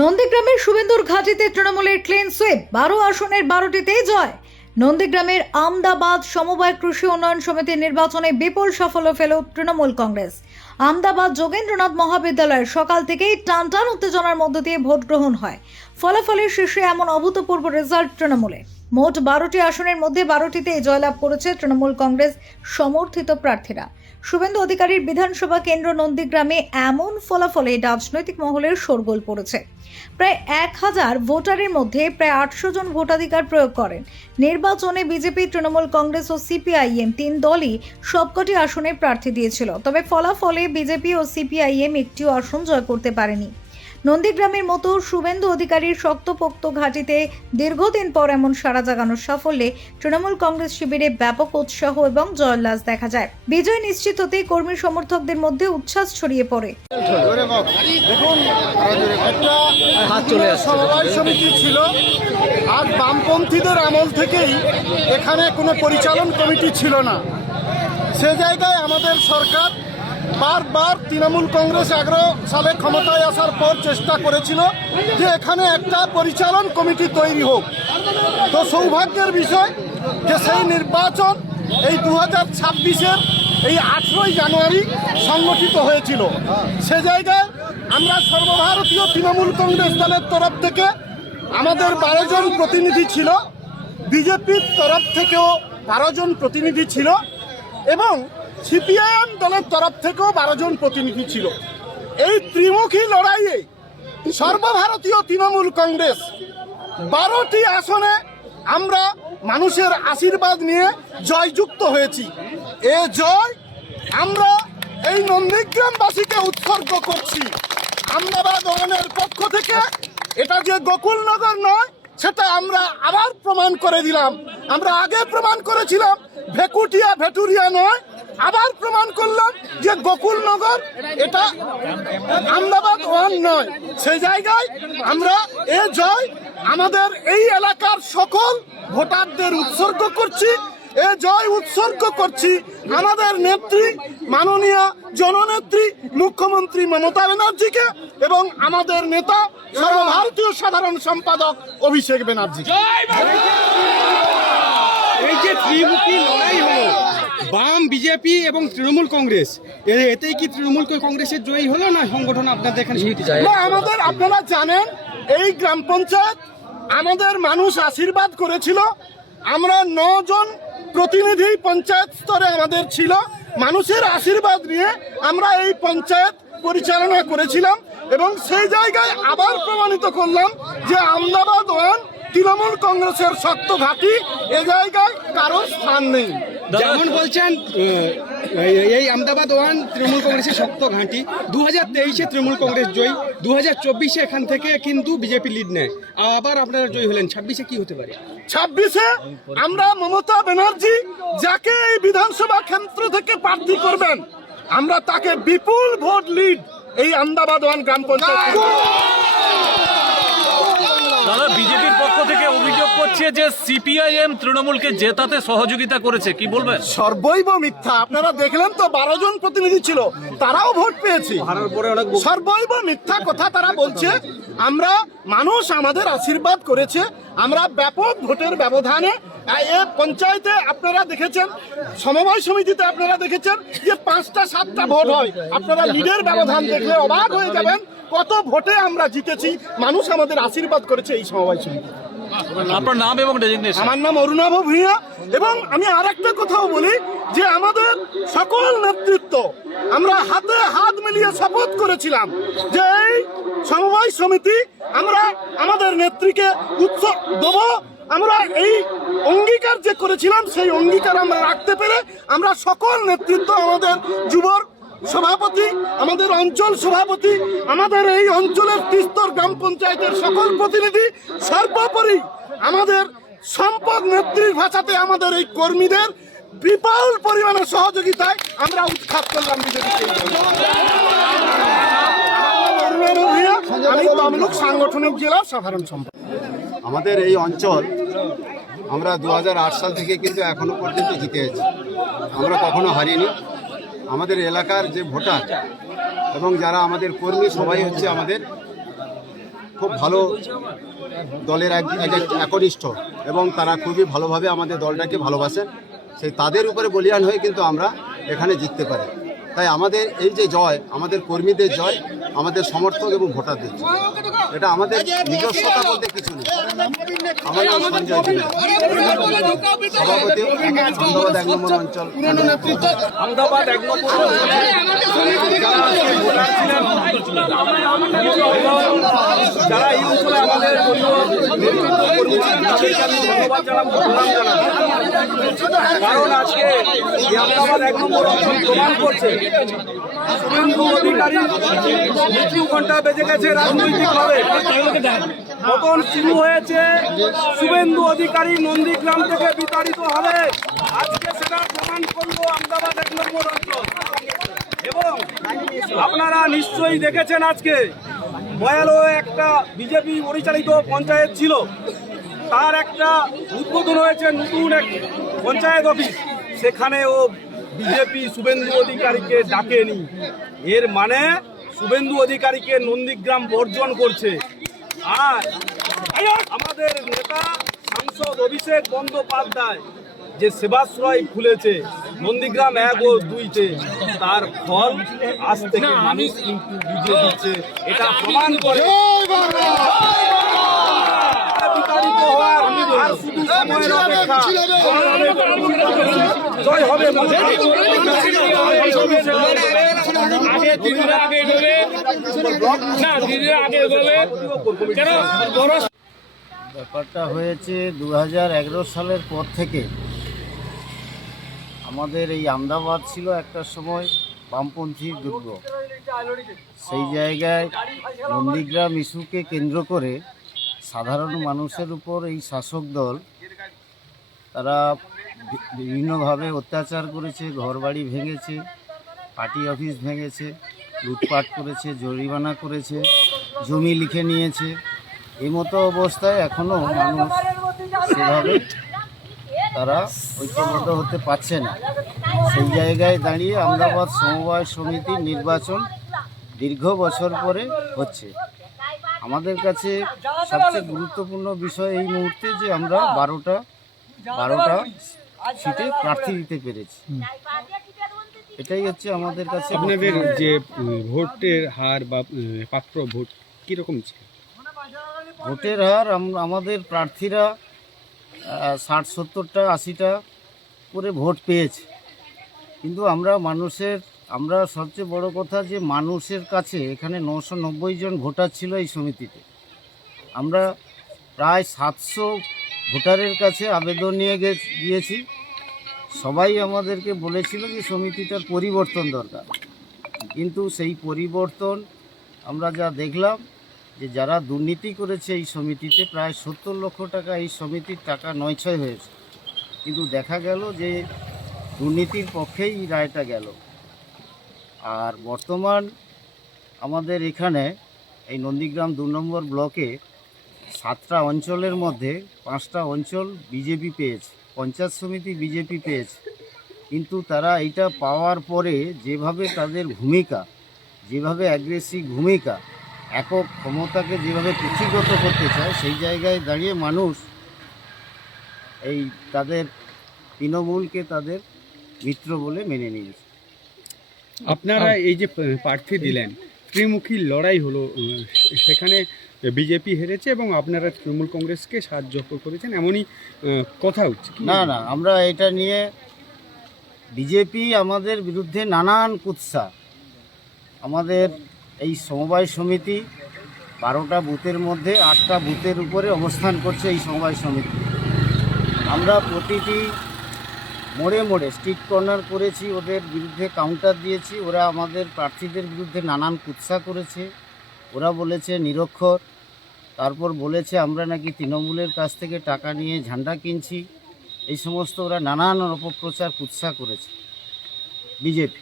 নন্দীগ্রামের শুভেন্দুর ঘাটিতে তৃণমূলের ক্লিন সুইপ, 12 আসনের 12টিতেই জয়। নন্দীগ্রামের আমদাবাদ সমবায় কৃষি উন্নয়ন সমিতির নির্বাচনে বিপুল সাফল্য পেল তৃণমূল কংগ্রেস। আমদাবাদ যোগেন্দ্রনাথ মহাবিদ্যালয়ের সকাল থেকেই টানটান উত্তেজনার মধ্য দিয়ে ভোট গ্রহণ হয়। ফলাফলের শীর্ষে এমন অভূতপূর্ব রেজাল্ট তৃণমূলে। মোট 12টি আসনের মধ্যে 12টিতে জয়লাভ করেছে তৃণমূল কংগ্রেস সমর্থিত প্রার্থীরা। শুভেন্দু অধিকারীর বিধানসভা কেন্দ্র নন্দীগ্রামে এমন ফলাফলে রাজনৈতিক মহলের শোরগোল পড়েছে। প্রায় 1000 ভোটারের মধ্যে প্রায় 800 জন ভোটাধিকার প্রয়োগ করেন। নির্বাচনে বিজেপি, তৃণমূল কংগ্রেস ও সিপিআইএম 3 দলই সবকটি আসনে প্রার্থী দিয়েছিল। তবে ফলাফলে বিজেপি ও সিপিআইএম একটিও আসন জয় করতে পারেনি। নন্দীগ্রামের মতো শুভেন্দু অধিকারীর শক্তপোক্ত ঘাটিতে দীর্ঘদিন পর এমন সাড়া জাগানোর সাফল্যে তৃণমূল কংগ্রেস শিবিরে ব্যাপক উৎসাহ এবং জয়োল্লাস দেখা যায়। বিজয় নিশ্চিত হতেই কর্মী সমর্থকদের মধ্যে উচ্ছ্বাস ছড়িয়ে পড়ে। দেখুন, সমবায় সমিতি ছিল, আর বামপন্থীদের আমল থেকেই এখানে কোনো পরিচালন কমিটি ছিল না। সে জায়গায় আমাদের সরকার বারবার তৃণমূল কংগ্রেস 11 সালে ক্ষমতায় আসার পর চেষ্টা করেছিল যে এখানে একটা পরিচালন কমিটি তৈরি হোক। তো সৌভাগ্যের বিষয় যে সেই নির্বাচন এই 2026-এর এই 18ই জানুয়ারি সংগঠিত হয়েছিল। সে জায়গায় আমরা সর্বভারতীয় তৃণমূল কংগ্রেস দলের তরফ থেকে আমাদের 12 জন প্রতিনিধি ছিল, বিজেপির তরফ থেকেও 12 জন প্রতিনিধি ছিল এবং সিপিআইএম দলের তরফ থেকেও 12 জন প্রতিনিধি ছিল। এই ত্রিমুখী লড়াইয়ে সর্বভারতীয় তৃণমূল কংগ্রেস 12টি আসনে আমরা মানুষের আশীর্বাদ নিয়ে জয়যুক্ত হয়েছি। এ জয় আমরা এই নন্দীগ্রামবাসীকে উৎসর্গ করছি। আমদাবাদ ওয়ানের পক্ষ থেকে এটা যে গোকুলনগর নয় সেটা আমরা আবার প্রমাণ করে দিলাম। আমরা আগে প্রমাণ করেছিলাম ভেকুটিয়া ভেটুরিয়া নয়, আবার প্রমাণ করলাম যে গোকুলনগর এটা আমদাবাদ ওয়ান নয়। সেই জায়গায় আমরা এ জয় আমাদের এই এলাকার সকল ভোটারদের উৎসর্গ করছি। এ জয় উৎসর্গ করছি আমাদের নেত্রী, মাননীয় জননেত্রী মুখ্যমন্ত্রী মমতা ব্যানার্জিকে এবং আমাদের নেতা সর্বভারতীয় সাধারণ সম্পাদক অভিষেক ব্যানার্জি। এই যে ত্রিমুখী লড়াই হলো বাম, বিজেপি এবং তৃণমূল কংগ্রেস, এতেই কি তৃণমূল কংগ্রেসের জয়ী হলো না সংগঠন আপনাদের এখানে? আমাদের আপনারা জানেন এই গ্রাম পঞ্চায়েত আমাদের মানুষ আশীর্বাদ করেছিল। আমরা 9 জন প্রতিনিধি পঞ্চায়েত স্তরে আমাদের ছিল। মানুষের আশীর্বাদ নিয়ে আমরা এই পঞ্চায়েত পরিচালনা করেছিলাম এবং সেই জায়গায় আবার প্রমাণিত করলাম যে আমদাবাদ ওয়ান তৃণমূল কংগ্রেসের শক্ত ঘাঁটি, এ জায়গায় কারো স্থান নেই। যেমন বলছেন এই আমদাবাদ ওয়ান তৃণমূল কংগ্রেসের শক্ত ঘাঁটি। 2023-এ তৃণমূল কংগ্রেস জয়ী, 2024-এ এখান থেকে কিন্তু বিজেপি লিড নেয়, আবার আপনারা জয়ী হলেন। 26-এ কি হতে পারে? 26-এ আমরা মমতা ব্যানার্জি যাকে এই বিধানসভা কেন্দ্র থেকে প্রার্থী করবেন, আমরা তাকে বিপুল ভোট লিড এই আমদাবাদ ওয়ান গ্রাম পঞ্চায়েত। দাদা, বিজেপির পক্ষ থেকে অভিযোগ করছে যে সিপিআইএম তৃণমূলকে জেতাতে সহযোগিতা করেছে, কি বলবেন? সর্বৈব মিথ্যা। আপনারা দেখলেন তো 12 জন প্রতিনিধি ছিল, তারাও ভোট পেয়েছে। সর্বৈব মিথ্যা কথা তারা বলছে। আমরা মানুষ আমাদের আশীর্বাদ করেছে, আমরা ব্যাপক ভোটের ব্যবধানে এ পঞ্চায়েতে আপনারা দেখেছেন, সমবায় সমিতিতে আপনারা দেখেছেন যে 5টা 7টা ভোট হয়। আপনারা লিডের ব্যবধান দেখলে অবাক হয়ে যাবেন কত ভোটে আমরা জিতেছি। মানুষ আমাদের আশীর্বাদ করেছে এই সমবায় সমিতি। আপনার নাম এবং ডেজিগনেশন? আমার নাম অরুণাভ ভূঁইয়া। এবং আমি আরেকটা কথাও বলি যে আমাদের সকল নেতৃত্ব আমরা হাতে হাত মিলিয়ে শপথ করেছিলাম যে এই সমবায় সমিতি আমরা আমাদের নেত্রীকে উৎসব দেব। আমরা এই অঙ্গীকার যে করেছিলাম সেই অঙ্গীকার আমরা রাখতে পেরে আমরা সকল নেতৃত্ব, আমাদের যুবর সভাপতি, আমাদের অঞ্চল সভাপতি, আমাদের এই অঞ্চলের 3 গ্রাম পঞ্চায়েতের সকল প্রতিনিধি, সর্বোপরি আমাদের সম্পদ নেত্রীর ভাষাতে আমাদের এই কর্মীদের বিপুল পরিমাণে সহযোগিতায় আমরা উৎখাত করলাম বিজেপিকে। আমি তমলুক সাংগঠনিক জেলার সাধারণ সম্পাদক। আমাদের এই অঞ্চল আমরা 2008 সাল থেকে কিন্তু এখনো পর্যন্ত জিতে আছি, আমরা কখনো হারিনি। আমাদের এলাকার যে ভোটার এবং যারা আমাদের কর্মী সবাই হচ্ছে আমাদের খুব ভালো দলের একনিষ্ঠ এবং তারা খুবই ভালোভাবে আমাদের দলটাকে ভালোবাসেন, সেই তাদের উপরে বলিয়ান হয়ে কিন্তু আমরা এখানে জিততে পারি। তাই আমাদের এই যে জয়, আমাদের কর্মীদের জয়, আমাদের সমর্থক এবং ভোটারদের জয়, এটা আমাদের নিজস্বতা বলতে কিছু নেই। আমাদের সঞ্জয় দিন, সভাপতি আমদাবাদ 1 নম্বর অঞ্চল। আমদাবাদ 1 নম্বর যারা এই অঞ্চলে আমাদের কারণ আজকে আমদাবাদ 1 নম্বর অঞ্চল প্রমাণ করছে শুভেন্দু অধিকারী মৃত্যু ঘণ্টা বেজে গেছে রাজনৈতিকভাবে। পতন শুরু হয়েছে, শুভেন্দু অধিকারী নন্দীগ্রাম থেকে বিতাড়িত হবে, আজকে সেটা প্রমাণ করলো আমদাবাদ 1 নম্বর অঞ্চল। এবং আপনারা নিশ্চয়ই দেখেছেন আজকে বয়ালো একটা বিজেপি পরিচালিত পঞ্চায়েত ছিল, তার একটা উদ্বোধন হয়েছে নতুন এক পঞ্চায়েত অফিস, সেখানেও বিজেপি শুভেন্দু অধিকারীকে ডাকেনি। এর মানে শুভেন্দু অধিকারীকে নন্দীগ্রাম বর্জন করছে। আর আমাদের নেতা সাংসদ অভিষেক বন্দ্যোপাধ্যায় যে সেবাশ্রয় খুলেছে নন্দীগ্রাম 1 ও 2-তে, তার ফল আজ থেকে মানুষ কিন্তু বুঝে দিচ্ছে। এটা প্রমাণ করে বিতাড়িত হওয়ার আর শুধু সময়ের অপেক্ষা। জয় হবে ব্যাপারটা হয়েছে 2011 সালের পর থেকে আমাদের এই আমদাবাদ ছিল একটা সময় বামপন্থী দুর্গ। সেই জায়গায় নন্দীগ্রাম ইস্যুকে কেন্দ্র করে সাধারণ মানুষের উপর এই শাসক দল তারা বিভিন্নভাবে অত্যাচার করেছে, ঘরবাড়ি ভেঙেছে, পার্টি অফিস ভেঙেছে, লুটপাট করেছে, জরিমানা করেছে, জমি লিখে নিয়েছে। এই মতো অবস্থায় এখনও মানুষ সেভাবে তারা ঐক্যবদ্ধ হতে পারছে না। সেই জায়গায় দাঁড়িয়ে আমদাবাদ সমবায় সমিতির নির্বাচন দীর্ঘ বছর পরে হচ্ছে। আমাদের কাছে সবচেয়ে গুরুত্বপূর্ণ বিষয় এই মুহূর্তে যে আমরা 12টা সিটে প্রার্থী দিতে পেরেছি। এটাই হচ্ছে আমাদের কাছে। আপনাদের যে ভোটের হার বা পাত্র ভোট কীরকম ছিল? ভোটের হার আমাদের প্রার্থীরা 60-70টা 80টা করে ভোট পেয়েছে, কিন্তু আমরা সবচেয়ে বড় কথা যে মানুষের কাছে এখানে 990 জন ভোটার ছিল এই সমিতিতে। আমরা প্রায় 700 ভোটারের কাছে আবেদন নিয়ে গিয়েছি। সবাই আমাদেরকে বলেছিল যে সমিতিটার পরিবর্তন দরকার, কিন্তু সেই পরিবর্তন আমরা যা দেখলাম যে যারা দুর্নীতি করেছে এই সমিতিতে প্রায় 70 লক্ষ টাকা এই সমিতির টাকা নয়ছয় হয়েছে, কিন্তু দেখা গেল যে দুর্নীতির পক্ষেই রায়টা গেল। আর বর্তমান আমাদের এখানে এই নন্দীগ্রাম 2 নম্বর ব্লকে 7টা অঞ্চলের মধ্যে 5টা অঞ্চল বিজেপি পেয়েছে, পঞ্চায়েত সমিতি বিজেপি পেয়েছে। কিন্তু তারা এইটা পাওয়ার পরে যেভাবে তাদের ভূমিকা, যেভাবে অ্যাগ্রেসিভ ভূমিকা, একক ক্ষমতাকে যেভাবে কুক্ষিগত করতে চায়, সেই জায়গায় দাঁড়িয়ে মানুষ এই তাদের তৃণমূলকে তাদের মিত্র বলে মেনে নিয়েছে। আপনারা এই যে প্রার্থী দিলেন, ত্রিমুখী লড়াই হলো, সেখানে বিজেপি হেরেছে এবং আপনারা তৃণমূল কংগ্রেসকে সাহায্য করেছেন, এমনই কথা হচ্ছে। না, আমরা এটা নিয়ে বিজেপি আমাদের বিরুদ্ধে নানান কুৎসা, আমাদের এই সমবায় সমিতি 12টা বুথের মধ্যে 8টা বুথের উপরে অবস্থান করছে এই সমবায় সমিতি। আমরা প্রতিটি মোড়ে মোড়ে স্ট্রিট কর্নার করেছি, ওদের বিরুদ্ধে কাউন্টার দিয়েছি। ওরা আমাদের প্রার্থীদের বিরুদ্ধে নানান কুৎসা করেছে। ওরা বলেছে নিরক্ষর, তারপর বলেছে আমরা নাকি তৃণমূলের কাছ থেকে টাকা নিয়ে ঝান্ডা কিনছি। এই সমস্ত ওরা নানান অপপ্রচার কুৎসা করেছে বিজেপি,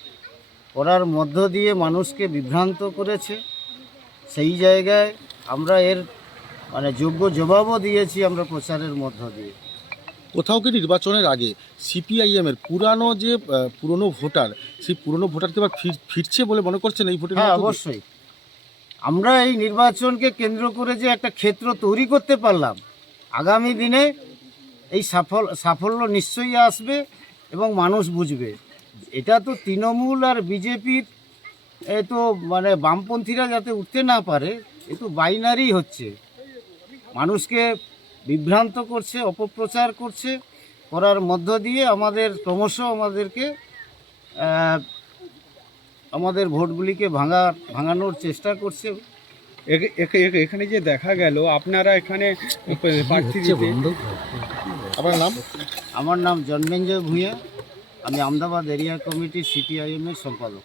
করার মধ্য দিয়ে মানুষকে বিভ্রান্ত করেছে। সেই জায়গায় আমরা এর যোগ্য জবাবও দিয়েছি আমরা প্রচারের মধ্য দিয়ে। কোথাও কি নির্বাচনের আগে সিপিআইএমের পুরনো ভোটার, সেই পুরনো ভোটারকে আবার ফিরছে বলে মনে করছেন এই ভোটের? হ্যাঁ, অবশ্যই। আমরা এই নির্বাচনকে কেন্দ্র করে যে একটা ক্ষেত্র তৈরি করতে পারলাম, আগামী দিনে এই সাফল্য নিশ্চয়ই আসবে এবং মানুষ বুঝবে। এটা তো তৃণমূল আর বিজেপির তো মানে বামপন্থীরা যাতে উঠতে না পারে, এ তো বাইনারি হচ্ছে, মানুষকে বিভ্রান্ত করছে, অপপ্রচার করছে, করার মধ্য দিয়ে আমাদের ক্রমশ আমাদের ভোটগুলিকে ভাঙানোর চেষ্টা করছে। এখানে যে দেখা গেল আপনারা এখানে প্রার্থী দিতে আপনার নাম? আমার নাম জন্মেঞ্জয় ভূঁইয়া, আমি আমদাবাদ এরিয়া কমিটির সিপিআইএমের সম্পাদক।